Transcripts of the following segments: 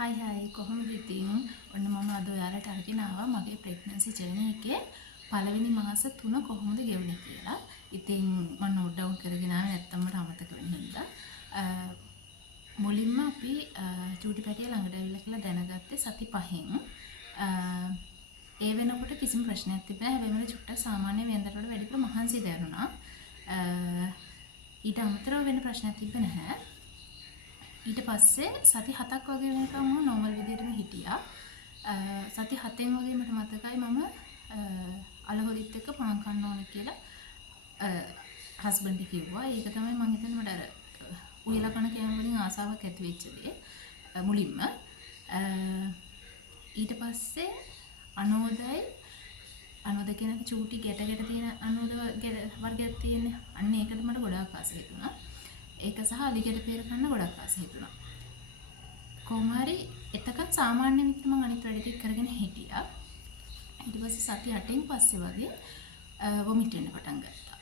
හයි කොහොමද ඉතින් ඔන්න මම අද ඔයාලට අරගෙන ආවා මගේ ප්‍රෙග්නන්සි ජර්නි එකේ පළවෙනි මාස 3 කොහොමද ගෙවුනේ කියලා. ඉතින් මම නෝට් ඩවුන් කරගෙන ආවේ නැත්තම් මට අමතක වෙන හින්දා. මුලින්ම අපි චූටි පැටිය ළඟට ඇවිල්ලා කියලා දැනගත්තේ සති 5න්. ඒ වෙනකොට කිසිම ප්‍රශ්නයක් තිබුණේ නැහැ. හැබැයි මට චුට්ටක් සාමාන්‍ය වෙනදට වඩා වැඩිපුර මහන්සි දැනුණා. ඊට අමතරව වෙන ප්‍රශ්නයක් තිබ්බේ නැහැ. ඊට පස්සේ සති 7ක් වගේ වෙනකම් මම නෝමල් විදිහටම හිටියා. සති 7න් වගේ මට මතකයි මම අලහොලිත් එක්ක පාන් කන්න ඕන කියලා හස්බන්ඩ් කිව්වා. ඒක තමයි මම හිතන්නේ මට අර උයලා කන කෑම වලින් ආසාවක් ඇති වෙච්ච දේ මුලින්ම. ඊට පස්සේ අනෝද කියන චූටි ගැට තියෙන අනෝද වර්ගයක් තියෙන අන්න ඒකට මට ගොඩාක් ආස හිතුණා. ඒක සහ අලිගෙඩ පෙර කන්න ගොඩක් ආස හිතුණා. කොහොම හරි එතකන් සාමාන්‍ය විදිහට මම අනිත් වැඩ ටික කරගෙන හිටියා. ඊට පස්සේ සති 8න් පස්සේ වගේ වොමිට් වෙන්න පටන් ගත්තා.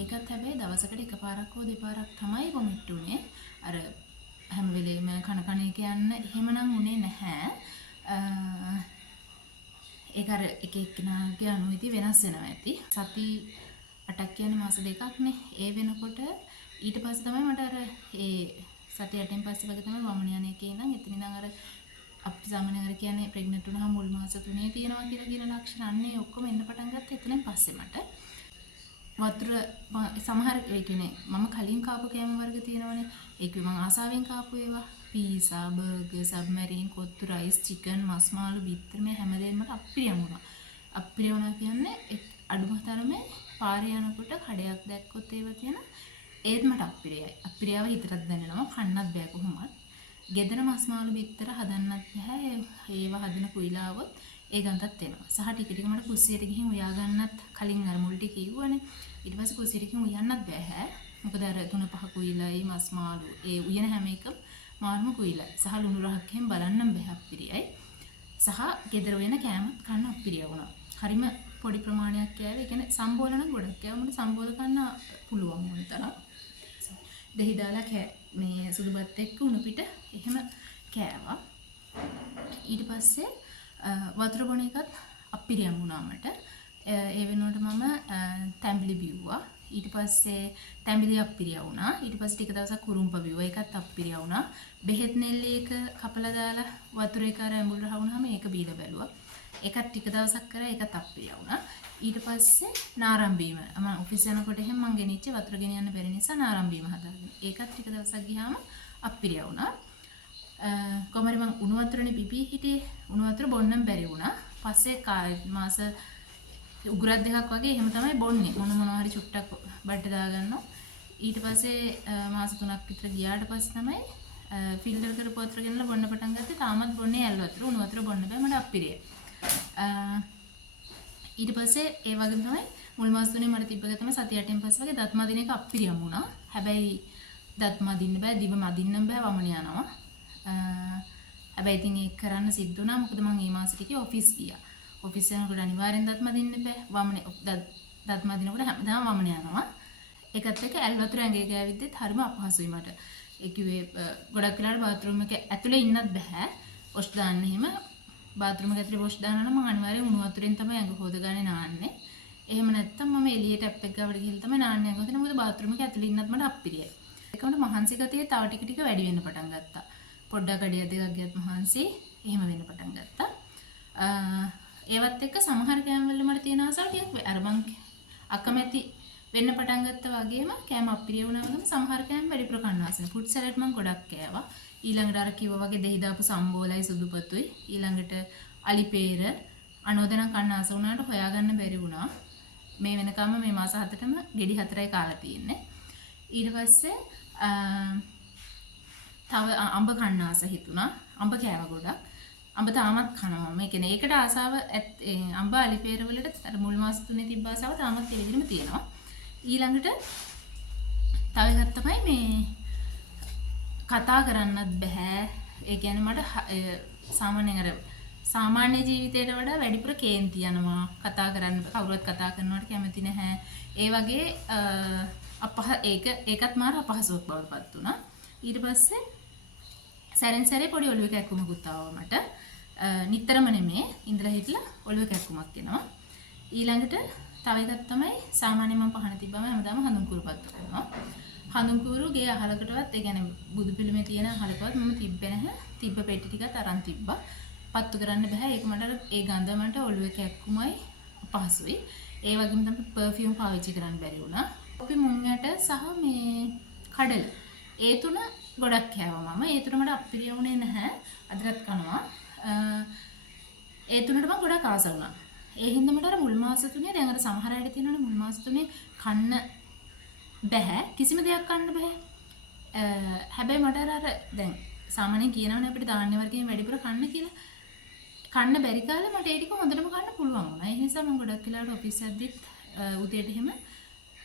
ඒකත් හැබැයි දවසකට එකපාරක් හෝ දෙපාරක් තමයි වොමිට් උනේ. අර හැම වෙලේම කන එක යන්න එහෙමනම් උනේ නැහැ. ඒක අර එක එක්කෙනාගේ අනුවිති වෙනස් වෙනවා ඇති. සති 8ක් කියන්නේ මාස දෙකක්නේ. ඒ වෙනකොට ඊට පස්සේ තමයි මට අර ඒ සති 8න් පස්සේ වගේ තමයි වමන යන එකේ ඉඳන් එතන ඉඳන් අර අපිට සාමාන්‍යයෙන් අර කියන්නේ ප්‍රෙග්නන්ට් වුණාම මුල් මාස 3 තියෙනවා කියලා කියන ලක්ෂණ අන්නේ ඔක්කොම එන්න පටන් ගත්තා. එතනින් පස්සේ මට වතුර සමහර ඒ කියන්නේ මම කලින් කාපු කෑම වර්ග තියෙනවනේ. ඒක මම ආසාවෙන් කාපු ඒවා. Pizza, burger, submarine, kottu rice, chicken, මස් මාළු, බිත්තර මේ හැමදේම මට අප්‍රියම වුණා. අප්‍රිය වුණා කියන්නේ අඩුම තරමේ පාරේ යනකොට කඩයක් දැක්කොත් ඒව තියෙන ඒත් මට අප්‍රියයි. අප්‍රියව හිතටත් දැනෙනවා. කන්නත් බෑ කොහොමවත්. ගෙදර මස් මාළු බිත්තර හදන්නත් බෑ. ඒව හදන කුයිලාවොත් ඒ ගඳත් එනවා. සහ ටික ටික මට කුස්සියට ගිහින් උයා ගන්නත් කලින් අර මුල් ටික කිව්වනේ. ඊට පස්සේ කුස්සියට ගිහින් උයන්නත් බෑ. මොකද අර 3-5 කුයිලයි මස් මාළු ඒ උයන හැම එකම මාළුම කුයිලයි. සහ ලුණු රහක් එහෙම බලන්නම් බෑ අප්‍රියයි. සහ ගෙදර උයන කෑමත් කන්න අප්‍රිය වුණා. හරිම පොඩි ප්‍රමාණයක් කෑවේ. ඒ කියන්නේ සම්බෝල නම් ගොඩක් කෑවා. මට සම්බෝල කන්න පුළුවන් වුණ තරම්. දහි දාලා මේ සුදු බත් එක්ක උණු පිට එහෙම කෑවා. ඊට පස්සේ වතුර බොන එකත් අප්‍රියම් වුණා මට. ඒ වෙනුවට මම තැඹිලි බිව්වා. ඊට පස්සේ තැඹිලි අප්‍රිය වුණා. ඊට පස්සේ ටික දවසක් කුරුම්ප බිව්වා. ඒකත් අප්‍රිය වුණා. බෙහෙත් නෙල්ලි එක කපලා දාලා වතුර එක අර ඇඹුල් රහ වුණාම ඒක බීලා බැලුවා. ඒකත් ටික දවසක් කරා ඒකත් අප්‍රිය වුණා. ඊට පස්සේ නාරම්බීම මම ඔෆිස් යනකොට එහෙම මං ගෙනිච්ච වතුර ගෙන යන්න බැරි නිසා නාරම්බීම හදාගෙන ඒකත් ටික දවසක් ගියාම අප්‍රිය වුණා. කොහමද මං උණු වතුරනේ පිපී හිටියේ. උණු වතුර බොන්නම් බැරි වුණා. පස්සේ මාස උගුරක් දෙකක් වගේ එහෙම තමයි බොන්නේ. මොනවා හරි චුට්ටක් බඩට දාගන්නවා. ඊට පස්සේ මාස 3ක් විතර ගියාට පස්සේ තමයි ෆිල්ටර් කරපු වතුර ගෙනලා බොන්න පටන් ගත්තේ. තාමත් බොන්නේ ඇල් වතුර. උණු වතුර බොන්න බෑ මට අප්‍රියයි. ඊට පස්සේ ඒ වගේ තමයි මුල් මාස 3 මට තිබ්බ ගතම සති 8න් පස්සේ වගේ දත් මදින එක අප්‍රියම් වුණා. හැබැයි දත් මදින්න බෑ, දිව මදින්නම් බෑ, වමන යනවා. හැබැයි ඉතින් ඒක කරන්න සිද්ධ වුණා. මොකද මම මේ මාසෙ ටිකේ ඔෆිස් ගියා. ඔෆිස් යනකොට අනිවාර්යෙන් දත් මදින්න බෑ. වමනේ දත් මදිනකොට හැමදාම වමන යනවා. ඒකත් එක්ක ඇල් වතුර ඇඟේ ගෑවිද්දිත් හරිම අපහසුයි මට. ඒ කිව්වේ ගොඩක් වෙලාවට බාත්රූම් එක ඇතුලේ ඉන්නත් බෑ. වොෂ් දාන්න එහෙම බාත්රූම් එක ඇතුලේ වොෂ් දානවා නම් මම අනිවාර්යෙන් උණු වතුරෙන් තමයි ඇඟ හොදගන්නේ නාන්නේ. එහෙම නැත්නම් මම එළියට ටැප් එක ගාවට ගිහලා තමයි නාන්නේ ඇඟ හොදන්නේ. මොකද බාත්රූම් එක ඇතුලේ ඉන්නත් මට අප්‍රියයි. ඒකවල මහන්සි ගතිය තව ටික ටික වැඩි වෙන්න පටන් ගත්තා. පොඩ්ඩක් අඩිය දෙකක් ගියත් මහන්සි එහෙම වෙන්න පටන් ගත්තා. ඒවත් එක්ක සමහර කෑම වල මට තියෙන ආසාව ටිකක් අර මං අකමැති වෙන්න පටන් ගත්තා වගේම කෑම අප්‍රිය වුණා වගේම සමහර කෑම වැඩිපුර කන්න ආසන. ෆුඩ් සලාඩ් මං ගොඩක් කෑවා. ඊළඟට අර කිව්වා වගේ දෙහි දාපු සම්බෝලයි සුදුපතුයි ඊළඟට අලිපේර අනෝදන කන්න ආස වුණාට හොයාගන්න බැරි වුණා. මේ වෙනකම්ම මේ මාස 7ටම ගෙඩි 4යි කාලා තියෙන්නේ. ඊට පස්සේ තව අඹ කන්න ආස හිතුණා. අඹ කෑවා ගොඩක්. අඹ තාමත් කනවා. මේ කියන්නේ ඒකට ආසාව අඹ අලිපේර වලට අර මුල් මාස 3 තිබ්බ ආසාව තාමත් ඒ විදිහම තියෙනවා. ඊළඟට තව එකක් තමයි මේ කතා කරන්නත් බෑ. ඒ කියන්නේ මට සාමාන්‍යයෙන් අර සාමාන්‍ය ජීවිතයට වඩා වැඩිපුර කේන්ති යනවා. කතා කරන්න කවුරුවත් කතා කරනවට කැමති නැහැ. ඒ වගේ ඒකත් මාර අපහසුවක් බවට පත් වුණා. ඊට පස්සේ සැරෙන් සැරේ පොඩි ඔළුවේ කැක්කුමකුත් ආවා මට. නිතරම නෙමේ ඉඳලා හිටලා ඔළුවේ කැක්කුමක් එනවා. ඊළඟට තව එකක් තමයි සාමාන්‍යයෙන් මම පහන තිබ්බම හැමදාම හඳුන් කුරු පත්තු කරනවා. හඳුන් කුරු ගේ අහලකටවත් ඒ කියන්නේ බුදු පිළිමේ තියෙන අහලකවත් මම තිබ්බේ නැහැ. තිබ්බ පෙට්ටි ටිකත් අරන් තිබ්බා. පත්තු කරන්න බෑ. ඒක මට ඒ ගඳ මට ඔළුවේ කැක්කුමයි පහසුයි. ඒ වගේම තමයි පර්ෆියුම් පාවිච්චි කරන්න බැරි වුණා. අපි මුං යට සහ මේ කඩල ඒ තුන ගොඩක් කෑවා මම. ඒ තුන මට අප්‍රිය වුණේ නැහැ. අදටත් කනවා. ඒ තුනට මම ගොඩක් ආස වුණා. ඒ හින්දා මට අර මුල් මාස තුනේ දැන් අර සමහර අයට තියෙනවනේ මුල් මාස තුනේ කන්න බෑ. කිසිම දෙයක් කන්න බෑ. හැබැයි මට අර දැන් සාමාන්‍යයෙන් කියනවනේ අපිට ධාන්‍ය වර්ගයෙන් වැඩිපුර කන්න කියලා. කන්න බැරි කාලේ මට ඒ ටික හොඳටම කන්න පුළුවන් වුණා. ඒ නිසා මම ගොඩක් වෙලාවට ඔෆිස් යද්දිත් උදේට එහෙම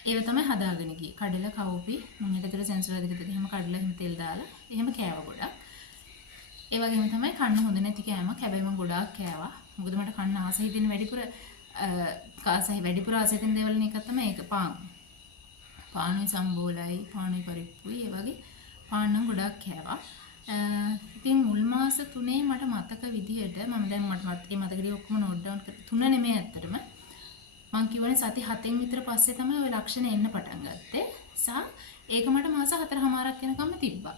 ඒව තමයි හදාගෙන ගියේ. කඩල කවුපි මම ඊටතර සෙන්සර් දෙකට එහෙම කඩලා එහෙම තෙල් දාලා එහෙම කෑවා ගොඩක්. ඒ වගේම තමයි කන්න හොඳ නැති කෑමක්. හැබැයි මම ගොඩාක් කෑවා. මොකද මට කන්න ආස හිතෙන වැඩිපුර ආස හිතෙන දේවල් එකක් තමයි ඒක පාන්. පානුයි සම්බෝලයි, පානුයි පරිප්පුයි ඒ වගේ පාන් නම් ගොඩාක් කෑවා. ඉතින් මුල් මාස 3 මට මතක විදිහට මම දැන් මට මතකදී ඔක්කොම නෝට් ඩවුන් කරලා 3 නෙමෙයි ඇත්තටම. මං කියවනේ සති 7න් විතර පස්සේ තමයි ওই ලක්ෂණ එන්න පටන් ගත්තේ. සහ ඒක මට මාස 4මාරක් වෙනකම්ම තිබ්බා.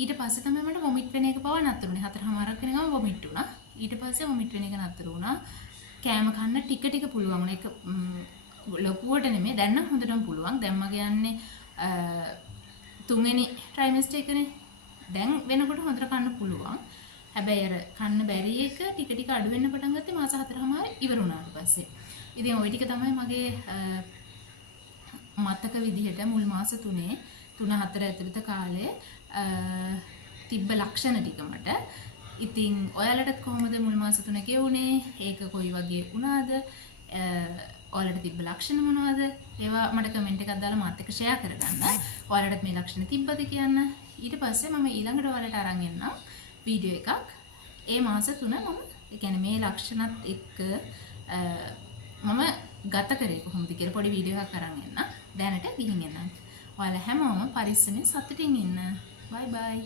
ඊට පස්සේ තමයි මට වොමිට් වෙන එක පවා නතර වුණේ. 4මාරක් වෙනකම් වොමිට් වුණා. ඊට පස්සේ වොමිට් වෙන එක නතර වුණා. කෑම කන්න ටික ටික පුළුවන් වුණා. ඒක ලොකුවට නෙමෙයි. දැන් නම් හොඳටම පුළුවන්. දැන් මගේ යන්නේ 3 වෙනි ට්‍රයිමෙස්ටර් එකනේ. දැන් වෙනකොට හොඳට කන්න පුළුවන්. හැබැයි අර කන්න බැරි එක ටික ටික අඩු වෙන්න පටන් ගත්තේ මාස 4මාර ඉවර වුණාට පස්සේ. ඉතින් ওই ටික තමයි මගේ මතක විදිහට මුල් මාස 3-4 ඇතුළත කාලේ තිබ්බ ලක්ෂණ ටික මට. ඉතින් ඔයාලට කොහොමද මුල් මාස 3 ගෙවුනේ? ඒක කොයි වගේ වුණාද? ඔයාලට තිබ්බ ලක්ෂණ මොනවද? ඒවා මට කමෙන්ට් එකක් දාලා මාත් එක්ක ෂෙයා කරගන්න. ඔයාලටත් මේ ලක්ෂණ තිබ්බද කියන්න. ඊට පස්සේ මම ඊළඟට ඔයාලට අරන් එන්නම් වීඩියෝ එකක්. ඒ මාස 3 මම ඒ කියන්නේ මේ ලක්ෂණත් එක්ක මම ගත කරේ කොහොමද කියලා පොඩි වීඩියෝ එකක් අරන් එන්න. දැනට ගිහින් එන්න. ඔයාලා හැමෝම පරිස්සමෙන් සතුටින් ඉන්න. බයි බයි.